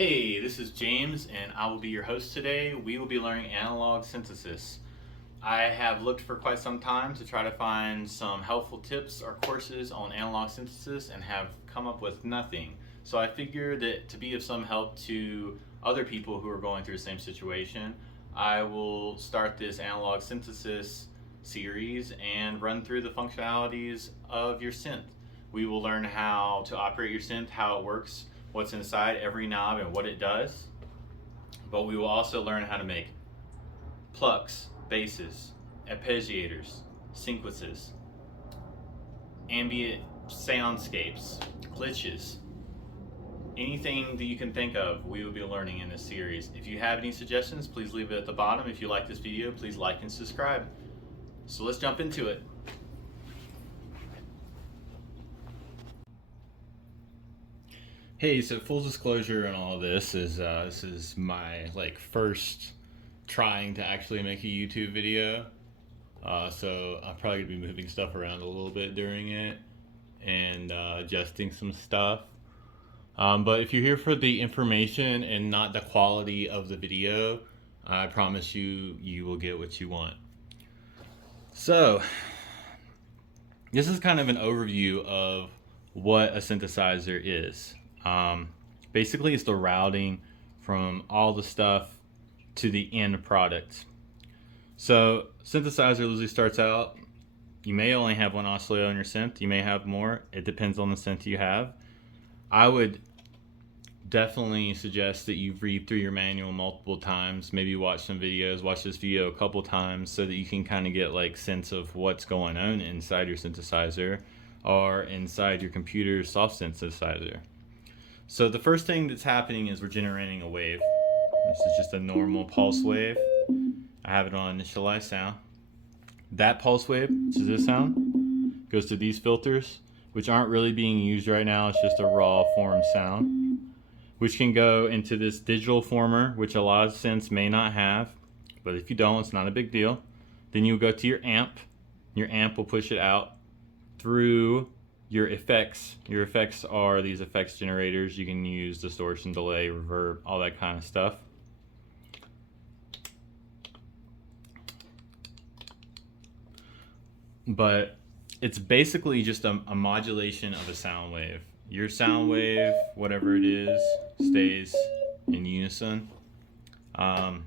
Hey, this is James, and I will be your host today. We will be learning analog synthesis. I have looked for quite some time to try to find some helpful tips or courses on analog synthesis and have come up with nothing. So I figured that to be of some help to other people who are going through the same situation, I will start this analog synthesis series and run through the functionalities of your synth. We will learn how to operate your synth, how it works, what's inside every knob and what it does. But we will also learn how to make plucks, basses, arpeggiators, sequences, ambient soundscapes, glitches, anything that you can think of, we will be learning in this series. If you have any suggestions, please leave it at the bottom. If you like this video, please like and subscribe. So let's jump into it. Hey, so full disclosure on all of this is my first trying to actually make a YouTube video. So I'm probably gonna be moving stuff around a little bit during it and adjusting some stuff. But if you're here for the information and not the quality of the video, I promise you will get what you want. So this is kind of an overview of what a synthesizer is. Basically, it's the routing from all the stuff to the end product. So synthesizer usually starts out, you may only have one oscillator on your synth, you may have more, it depends on the synth you have. I would definitely suggest that you read through your manual multiple times, maybe watch some videos, watch this video a couple times so that you can kind of get sense of what's going on inside your synthesizer or inside your computer's soft synthesizer. So the first thing that's happening is we're generating a wave. This is just a normal pulse wave. I have it on initialize sound. That pulse wave, which is this sound, goes to these filters, which aren't really being used right now. It's just a raw form sound, which can go into this digital former, which a lot of synths may not have, but if you don't, it's not a big deal. Then you'll go to your amp. Your amp will push it out through your effects. Your effects are these effects generators. You can use distortion, delay, reverb, all that kind of stuff. But it's basically just a modulation of a sound wave. Your sound wave, whatever it is, stays in unison and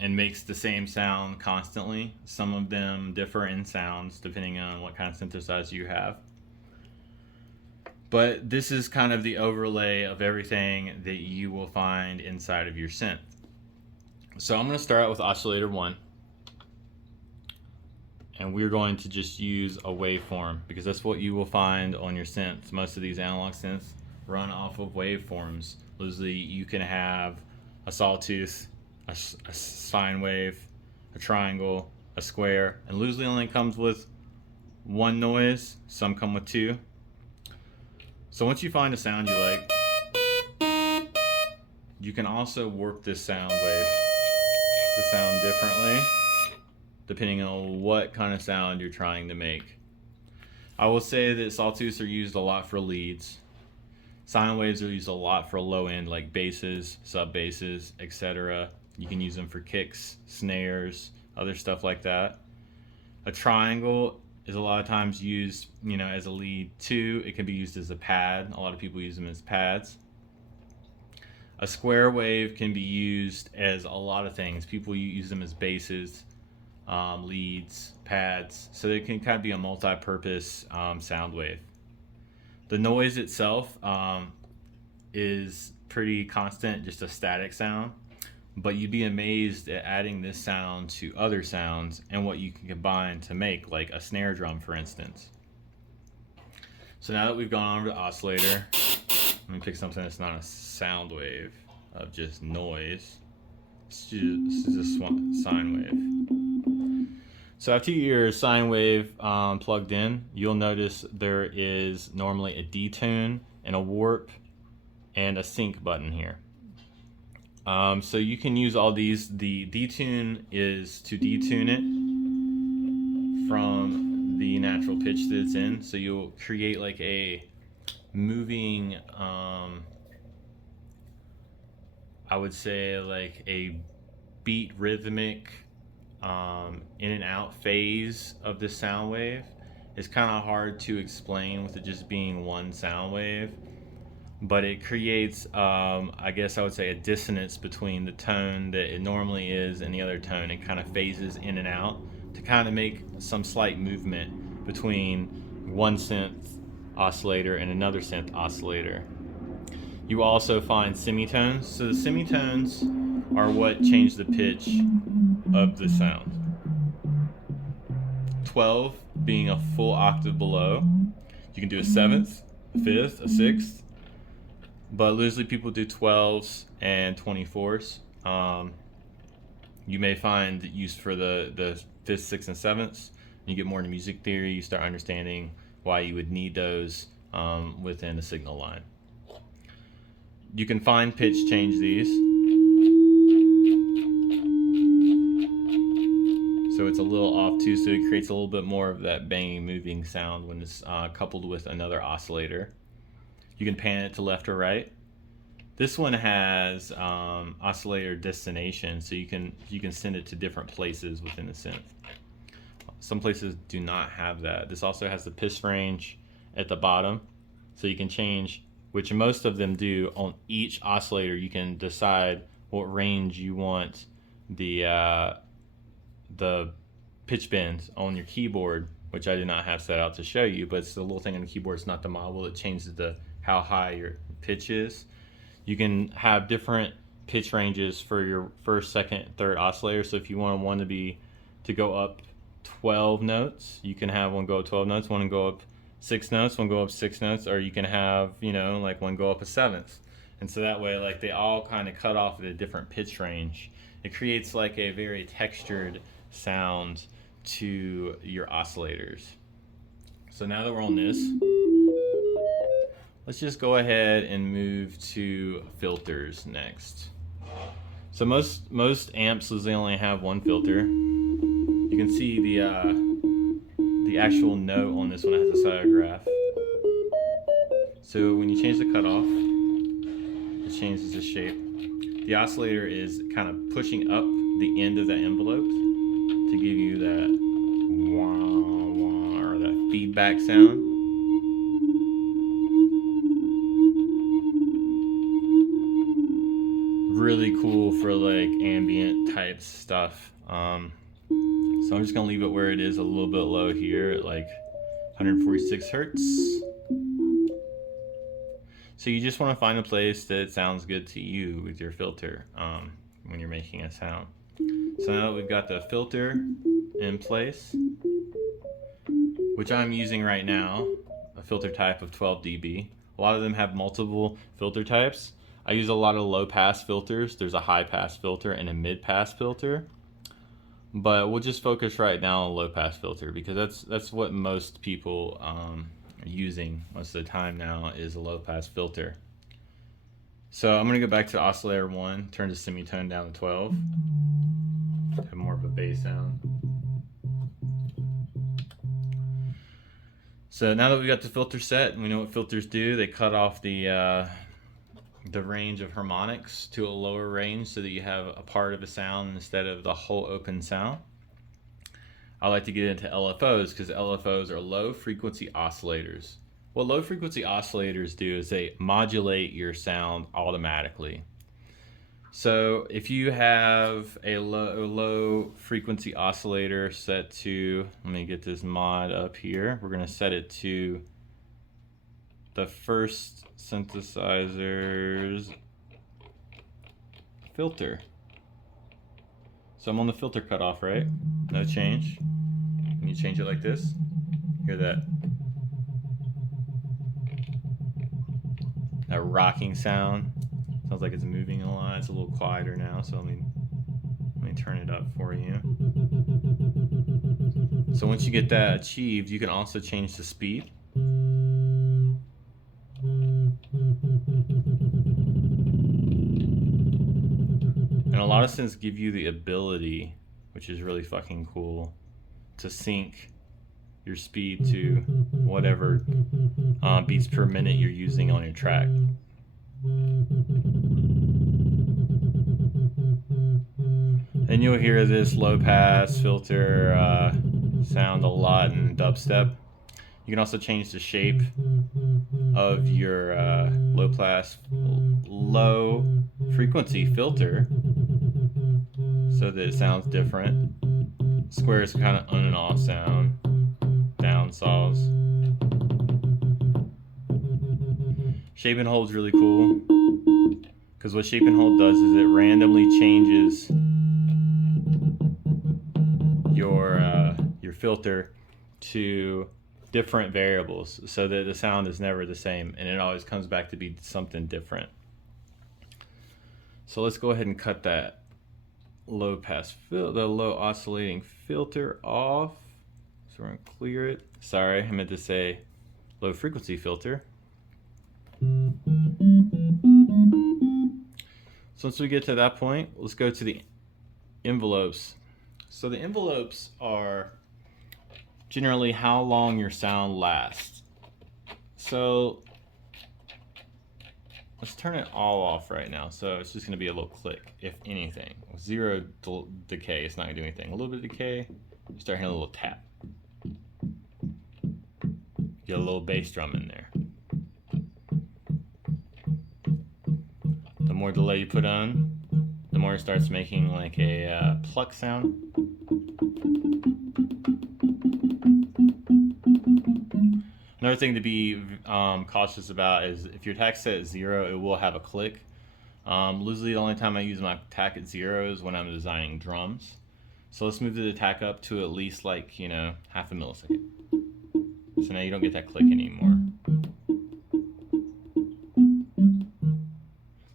makes the same sound constantly. Some of them differ in sounds depending on what kind of synthesizer you have. But this is kind of the overlay of everything that you will find inside of your synth. So I'm going to start out with oscillator 1. And we're going to just use a waveform because that's what you will find on your synths. Most of these analog synths run off of waveforms. Usually you can have a sawtooth, a sine wave, a triangle, a square, and usually only comes with one noise. Some come with two. So once you find a sound you like, you can also work this sound wave to sound differently depending on what kind of sound you're trying to make. I will say that sawtooths are used a lot for leads. Sine waves are used a lot for low end like basses, sub basses, etc. You can use them for kicks, snares, other stuff like that. A triangle is a lot of times used, as a lead too. It can be used as a pad. A lot of people use them as pads. A square wave can be used as a lot of things. People use them as basses, leads, pads, so they can kind of be a multi-purpose sound wave. The noise itself is pretty constant, just a static sound, but you'd be amazed at adding this sound to other sounds and what you can combine to make like a snare drum, for instance. So now that we've gone over the oscillator, let me pick something that's not a sound wave of just noise. This is a sine wave. So after your sine wave plugged in, you'll notice there is normally a detune and a warp and a sync button here. So you can use all these. The detune is to detune it from the natural pitch that it's in. So you'll create like a moving I would say like a beat rhythmic in and out phase of the sound wave. It's kind of hard to explain with it just being one sound wave, but it creates, I guess I would say, a dissonance between the tone that it normally is and the other tone. It kind of phases in and out to kind of make some slight movement between one synth oscillator and another synth oscillator. You also find semitones. So the semitones are what change the pitch of the sound. 12 being a full octave below. You can do a seventh, a fifth, a sixth, but usually people do 12s and 24s. You may find use for the fifth, sixth, and sevenths. You get more into music theory, you start understanding why you would need those within the signal line. You can fine pitch change these. So it's a little off too, so it creates a little bit more of that banging, moving sound when it's coupled with another oscillator. You can pan it to left or right. This one has oscillator destination, so you can send it to different places within the synth. Some places do not have that. This also has the pitch range at the bottom, so you can change, which most of them do on each oscillator. You can decide what range you want the pitch bends on your keyboard, which I did not have set out to show you, but it's the little thing on the keyboard. It's not the model. It changes how high your pitch is. You can have different pitch ranges for your first, second, third oscillator. So if you want one to go up 12 notes, you can have one go up 12 notes, one go up 6 notes, one go up 6 notes, or you can have, like one go up a seventh. And so that way, like, they all kind of cut off at a different pitch range. It creates like a very textured sound to your oscillators. So now that we're on this, let's just go ahead and move to filters next. So most amps usually only have one filter. You can see the actual note on this one has a oscillograph. So when you change the cutoff, it changes the shape. The oscillator is kind of pushing up the end of the envelope to give you that wah wah, or that feedback sound. Really cool for like ambient type stuff. So I'm just gonna leave it where it is, a little bit low here at like 146 hertz. So you just want to find a place that sounds good to you with your filter when you're making a sound. So now that we've got the filter in place, which I'm using right now, a filter type of 12 dB. A lot of them have multiple filter types. I use a lot of low pass filters. There's a high pass filter and a mid pass filter. But we'll just focus right now on low pass filter because that's what most people are using most of the time now, is a low pass filter. So I'm gonna go back to oscillator 1, turn the semitone down to 12. Have more of a bass sound. So now that we got the filter set and we know what filters do, they cut off the range of harmonics to a lower range so that you have a part of a sound instead of the whole open sound. I like to get into LFOs because LFOs are low frequency oscillators. What low frequency oscillators do is they modulate your sound automatically. So if you have a low frequency oscillator set to, let me get this mod up here. We're going to set it to the first synthesizer's filter. So I'm on the filter cutoff, right? No change. When you change it like this, hear that rocking sound. Sounds like it's moving a lot. It's a little quieter now, so let me turn it up for you. So once you get that achieved, you can also change the speed. And a lot of synths give you the ability, which is really fucking cool, to sync your speed to whatever beats per minute you're using on your track. And you'll hear this low pass filter sound a lot in dubstep. You can also change the shape of your low frequency filter so that it sounds different. Squares kind of on and off sound, down saws. Shape and hold's really cool because what shape and hold does is it randomly changes your filter to different variables so that the sound is never the same and it always comes back to be something different. So let's go ahead and cut that the low oscillating filter off. So we're gonna clear it. Sorry, I meant to say low frequency filter. So once we get to that point, let's go to the envelopes. So the envelopes are generally how long your sound lasts. So let's turn it all off right now. So it's just gonna be a little click, if anything. Zero decay, it's not gonna do anything. A little bit of decay, you start hearing a little tap. Get a little bass drum in there. The more delay you put on, the more it starts making like a pluck sound. Another thing to be cautious about is if your attack's set at 0, it will have a click. Usually the only time I use my attack at 0 is when I'm designing drums. So let's move the attack up to at least like, half a millisecond. So now you don't get that click anymore.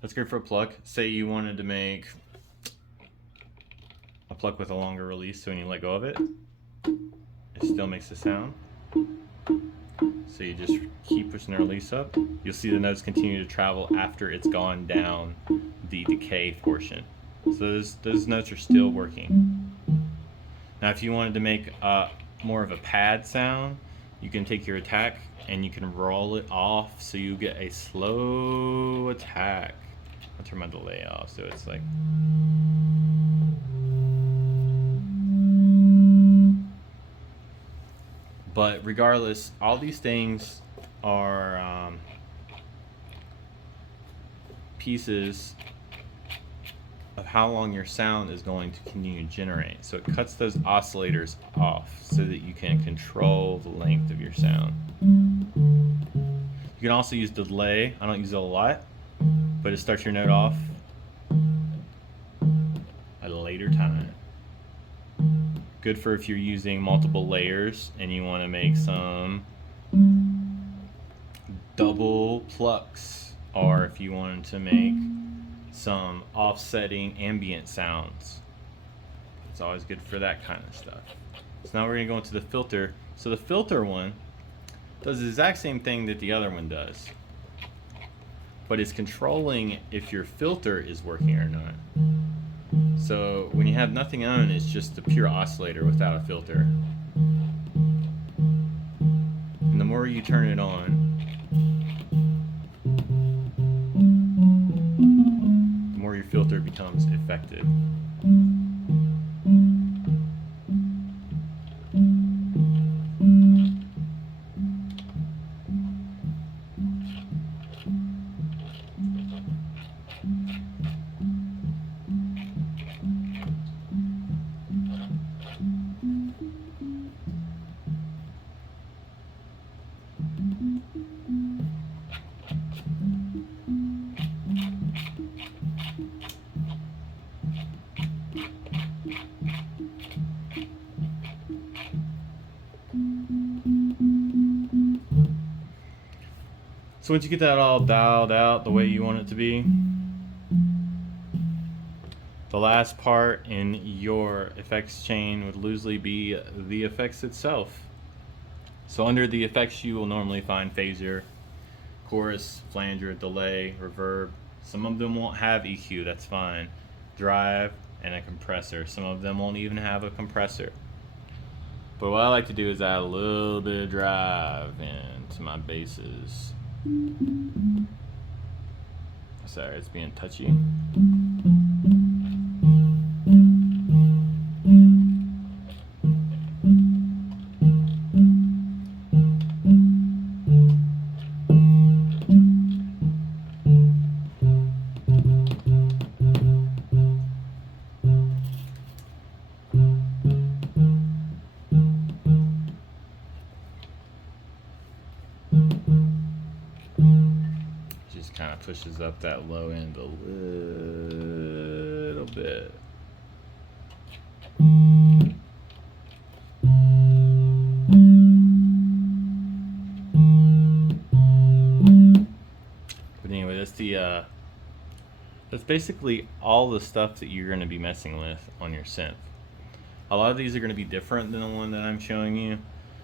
That's great for a pluck. Say you wanted to make a pluck with a longer release, so when you let go of it, it still makes a sound. So you just keep pushing the release up. You'll see the notes continue to travel after it's gone down the decay portion. So those notes are still working. Now if you wanted to make more of a pad sound, you can take your attack and you can roll it off so you get a slow attack. I'll turn my delay off so it's like... But regardless, all these things are pieces of how long your sound is going to continue to generate. So it cuts those oscillators off so that you can control the length of your sound. You can also use delay. I don't use it a lot, but it starts your note off at a later time. Good for if you're using multiple layers and you want to make some double plucks, or if you wanted to make some offsetting ambient sounds. It's always good for that kind of stuff. So now we're going to go into the filter. So the filter one does the exact same thing that the other one does, but it's controlling if your filter is working or not. So when you have nothing on, it's just a pure oscillator without a filter. And the more you turn it on, the more your filter becomes effective. So once you get that all dialed out the way you want it to be, the last part in your effects chain would loosely be the effects itself. So under the effects you will normally find phaser, chorus, flanger, delay, reverb. Some of them won't have EQ, that's fine. Drive and a compressor. Some of them won't even have a compressor. But what I like to do is add a little bit of drive into my basses. Sorry, it's being touchy. pushes up that low end a little bit. But anyway, that's basically all the stuff that you're going to be messing with on your synth. A lot of these are going to be different than the one that I'm showing you.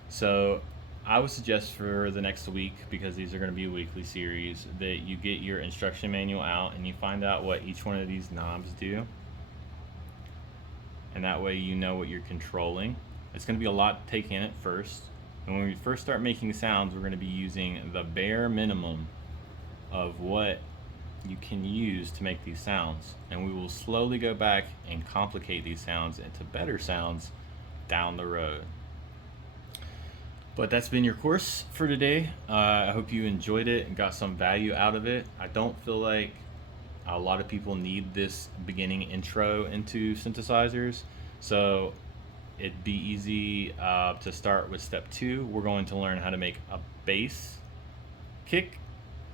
So I would suggest for the next week, because these are going to be a weekly series, that you get your instruction manual out and you find out what each one of these knobs do. And that way you know what you're controlling. It's going to be a lot to take in at first. And when we first start making sounds, we're going to be using the bare minimum of what you can use to make these sounds. And we will slowly go back and complicate these sounds into better sounds down the road. But that's been your course for today. I hope you enjoyed it and got some value out of it. I don't feel like a lot of people need this beginning intro into synthesizers, so it'd be easy to start with step 2. We're going to learn how to make a bass kick,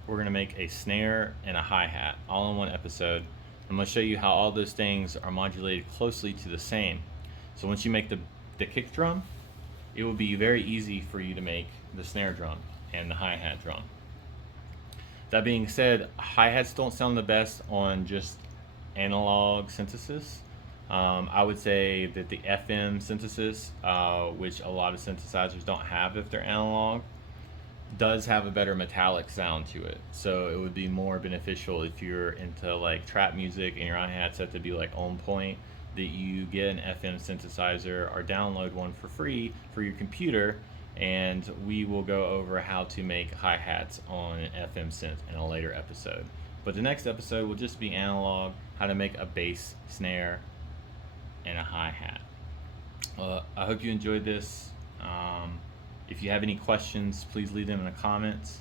we're going to make a snare and a hi-hat all in one episode. I'm going to show you how all those things are modulated closely to the same. So once you make the kick drum, it will be very easy for you to make the snare drum and the hi-hat drum. That being said, hi-hats don't sound the best on just analog synthesis. I would say that the FM synthesis, which a lot of synthesizers don't have if they're analog, does have a better metallic sound to it. So it would be more beneficial if you're into like trap music and your hi-hat set to be like on point, that you get an FM synthesizer or download one for free for your computer, and we will go over how to make hi-hats on an FM synth in a later episode. But the next episode will just be analog, how to make a bass, snare, and a hi-hat. I hope you enjoyed this. If you have any questions, please leave them in the comments.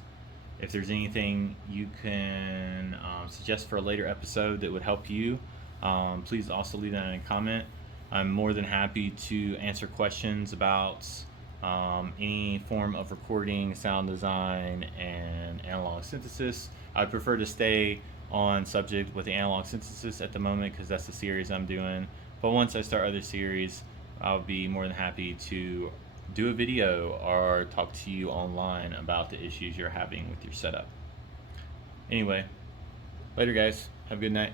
If there's anything you can suggest for a later episode that would help you, please also leave that in a comment. I'm more than happy to answer questions about any form of recording, sound design, and analog synthesis. I'd prefer to stay on subject with the analog synthesis at the moment because that's the series I'm doing. But once I start other series, I'll be more than happy to do a video or talk to you online about the issues you're having with your setup. Anyway, later guys. Have a good night.